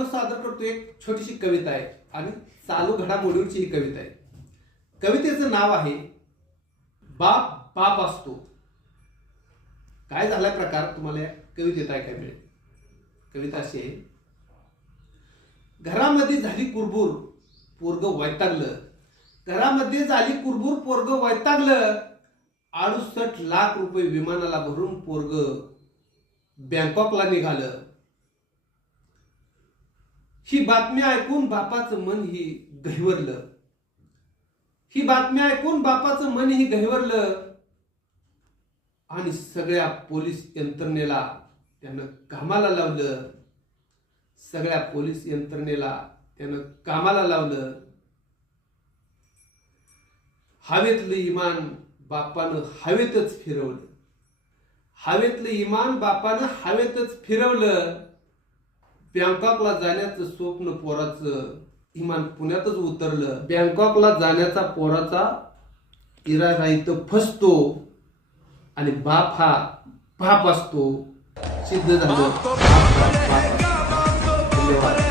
मित्रांनो सादर करतो एक छोटीशी कविता आहे आणि चालू घडामोडीवरची ही कविता आहे. कवितेचं नाव आहे बाप बाप असतो. काय झाला प्रकार तुम्हाला या कवितेत ऐकायला मिळेल. कविता अशी आहे. घरामध्ये झाली कुरबुर पोरग वैतागलं. घरामध्ये झाली कुरबुर पोरग वैतागलं. 68 लाख रुपये विमानाला भरून पोरग बँकॉकला निघालं. ही बातमी ऐकून बापाचं मन ही गहिवरलं. ही बातमी ऐकून बापाचं मन ही गहिवरलं आणि सगळ्या पोलीस यंत्रणेला त्यानं कामाला लावलं. सगळ्या पोलीस यंत्रणेला त्यानं कामाला लावलं. हवेतलं इमान बापानं हवेतच फिरवलं. हवेतलं इमान बापानं हवेतच फिरवलं. बँकॉकला जाण्याचं स्वप्न पोराचं इमान पुण्यातच उतरलं. बँकॉकला जाण्याचा पोराचा इरादा इथं फसतो आणि बाप हा बाप असतो. सिद्ध झालं. धन्यवाद.